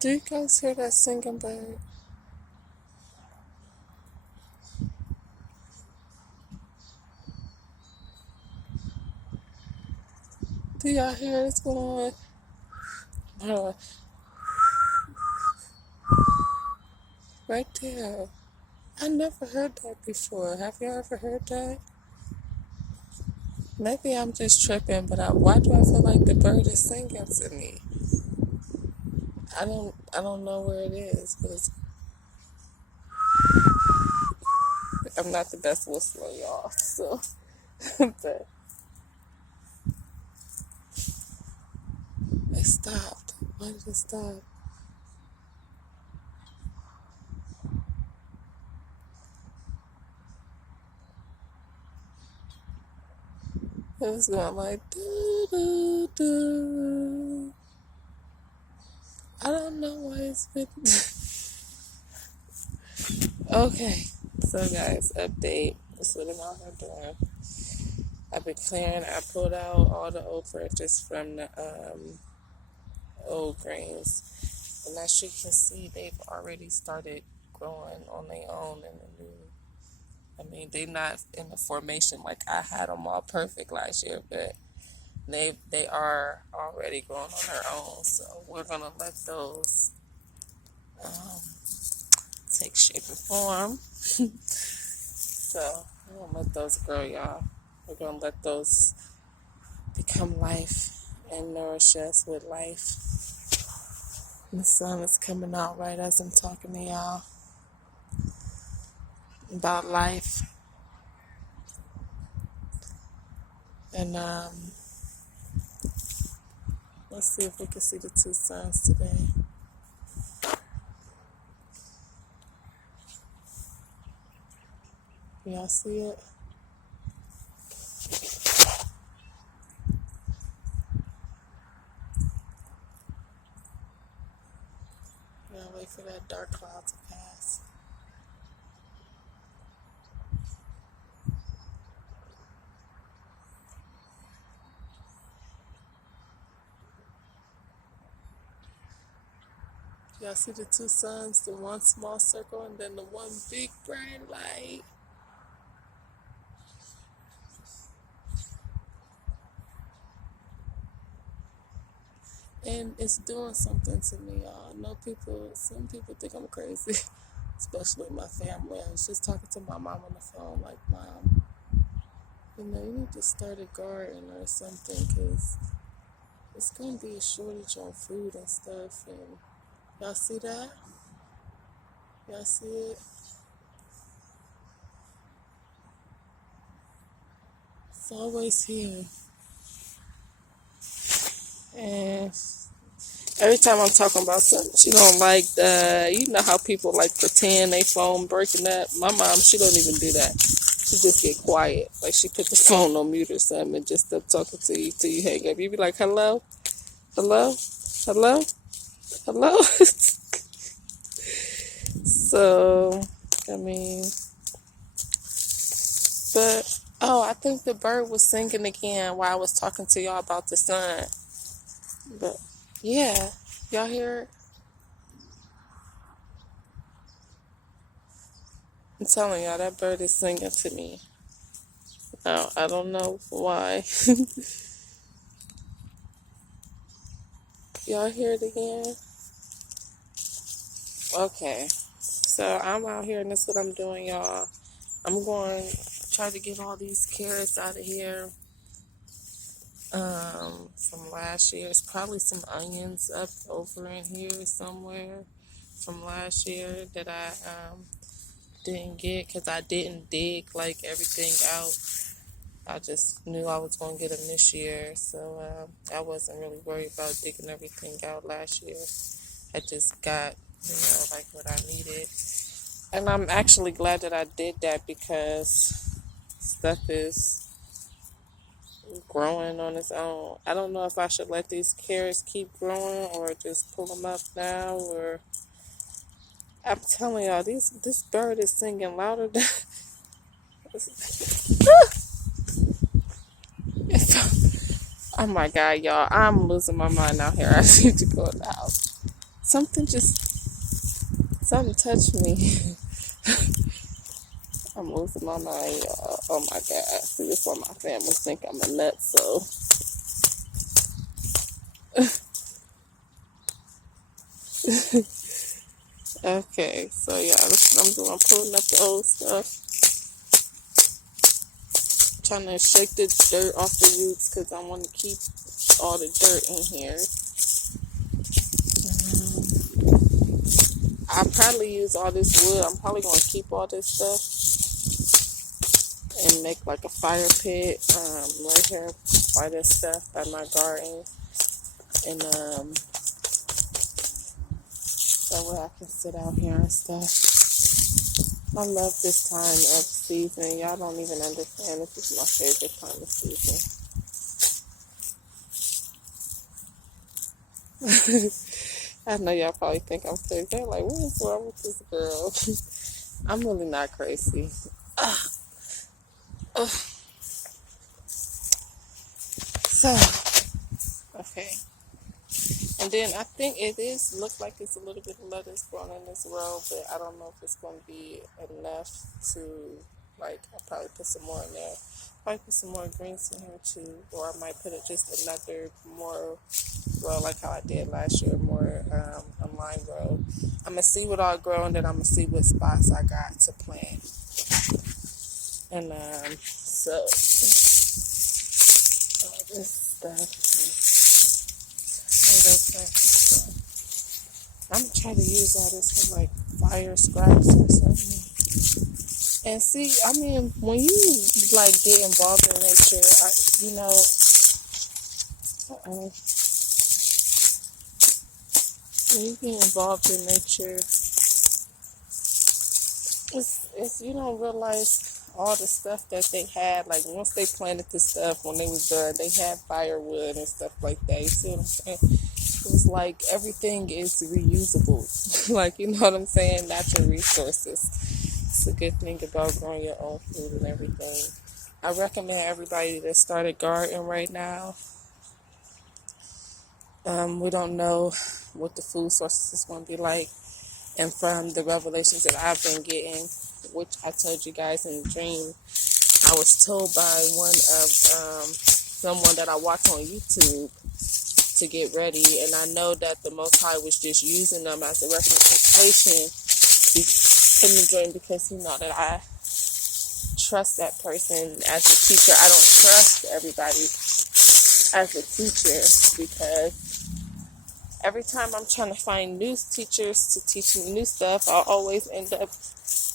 Do you guys hear that singing bird? Do y'all hear what's going on? Hold on. Right there. I never heard that before. Have you ever heard that? Maybe I'm just tripping, but why do I feel like the bird is singing to me? I don't know where it is, but I'm not the best whistler, y'all. So, but it stopped. Why did it stop? It was going like doo doo doo. I don't know why it's been. Okay, so guys, update. That's what I'm out here doing. I've been clearing. I pulled out all the old purchase from the old greens, and as you can see, they've already started growing on their own in the new. I mean, they not in the formation like I had them all perfect last year, but they are already growing on their own. So we're gonna let those um, take shape and form. So we're gonna let those grow, y'all. We're gonna let those become life and nourish us with life. And the sun is coming out right as I'm talking to y'all about life. And let's see if we can see the two suns today. Y'all see it? Y'all wait for that dark cloud to pass. Y'all see the two suns, the one small circle and then the one big bright light. And it's doing something to me, y'all. I know some people think I'm crazy, especially my family. I was just talking to my mom on the phone, like, Mom, you need to start a garden or something, because it's going to be a shortage on food and stuff. And y'all see that? Y'all see it? It's always here. And every time I'm talking about something, she don't like the, you know how people like pretend they phone breaking up. My mom, she don't even do that. She just get quiet. Like she put the phone on mute or something and just stop talking to you till you hang up. You be like, hello? Hello? Hello? Hello? So, I mean, but, oh, I think the bird was singing again while I was talking to y'all about the sun. But, yeah, y'all hear it? I'm telling y'all, that bird is singing to me. Now, I don't know why. Y'all hear it again? Okay. So I'm out here and this is what I'm doing, y'all. I'm going to try to get all these carrots out of here from last year. There's probably some onions up over in here somewhere from last year that I didn't get because I didn't dig like everything out. I just knew I was going to get them this year, so I wasn't really worried about digging everything out last year. I just got, like what I needed. And I'm actually glad that I did that because stuff is growing on its own. I don't know if I should let these carrots keep growing or just pull them up now, or I'm telling y'all, this bird is singing louder than oh my god, y'all, I'm losing my mind out here. I need to go in the house. Something something touched me. I'm losing my mind, y'all. Oh my God. See, this is why my family think I'm a nut, so. Okay, so yeah, this is what I'm doing. I'm pulling up the old stuff. Trying to shake the dirt off the roots because I want to keep all the dirt in here. I'll probably use all this wood. I'm probably going to keep all this stuff and make like a fire pit right here by this stuff by my garden. And that way I can sit out here and stuff. I love this time of season. Y'all don't even understand. This is my favorite time of season. I know y'all probably think I'm crazy. They're like, what is wrong with this girl? I'm really not crazy. So, okay. And then I think it look like it's a little bit of lettuce growing in this row, but I don't know if it's going to be enough to, like, I'll probably put some more in there. Probably put some more greens in here too, or I might put it just another more row like how I did last year, more a line row. I'm going to see what all grow, and then I'm going to see what spots I got to plant. And so all this stuff. I'm gonna try to use all this for like fire scraps or something. And see, I mean, when you like get involved in nature, when you get involved in nature, it's you don't realize all the stuff that they had. Like once they planted the stuff, when they was done, they had firewood and stuff like that. You see what I'm saying? It was like everything is reusable. Like, you know what I'm saying? Natural resources. It's a good thing about growing your own food and everything. I recommend everybody that start a garden right now. We don't know what the food sources is going to be like. And from the revelations that I've been getting, which I told you guys in the dream, I was told by someone that I watch on YouTube to get ready, and I know that the Most High was just using them as a representation in the dream because he know that I trust that person as a teacher. I don't trust everybody as a teacher because every time I'm trying to find new teachers to teach me new stuff, I always end up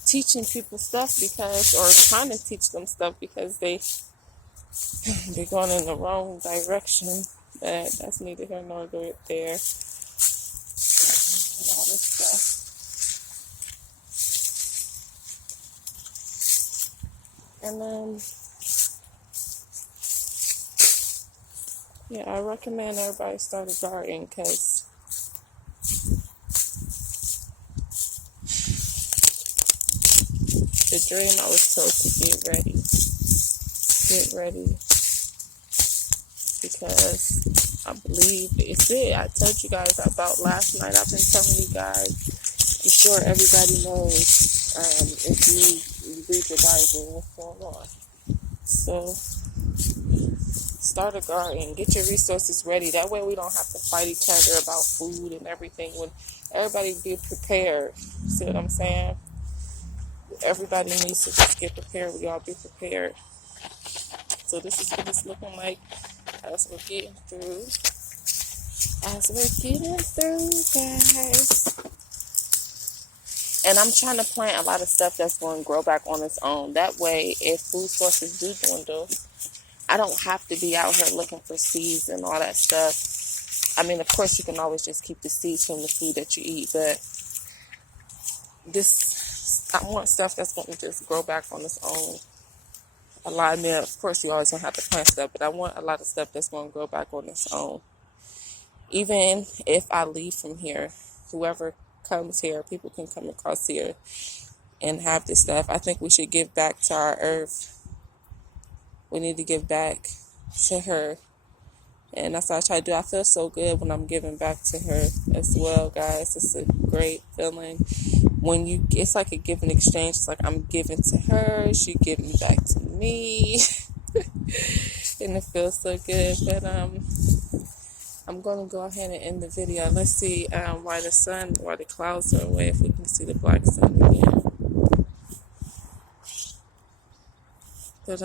teaching people stuff or trying to teach them stuff because they're going in the wrong direction. But that's neither here nor there. And all this stuff. And yeah, I recommend everybody start a garden because the dream I was told to get ready because I believe it's it. I told you guys about last night. I've been telling you guys. I'm sure everybody knows if you read the Bible what's going on. So start a garden. Get your resources ready. That way we don't have to fight each other about food and everything. When everybody be prepared. See what I'm saying? Everybody needs to just get prepared. We all be prepared. So this is what it's looking like as we're getting through. Guys. And I'm trying to plant a lot of stuff that's going to grow back on its own. That way, if food sources do dwindle, I don't have to be out here looking for seeds and all that stuff. I mean, of course, you can always just keep the seeds from the food that you eat, but I want stuff that's going to just grow back on its own. A lot of of course, you always going to have to plant stuff, but I want a lot of stuff that's going to grow back on its own. Even if I leave from here, whoever comes here, people can come across here and have this stuff. I think we should give back to our earth. We need to give back to her And that's what I try to do. I feel so good when I'm giving back to her as well, guys. It's a great feeling when it's like a give and exchange. It's like I'm giving to her, she giving back to me. And it feels so good. But I'm gonna go ahead and end the video. Let's see why the clouds are away, if we can see the black sun again. But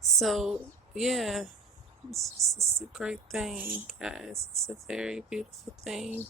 so yeah, it's a great thing, guys. It's a very beautiful thing.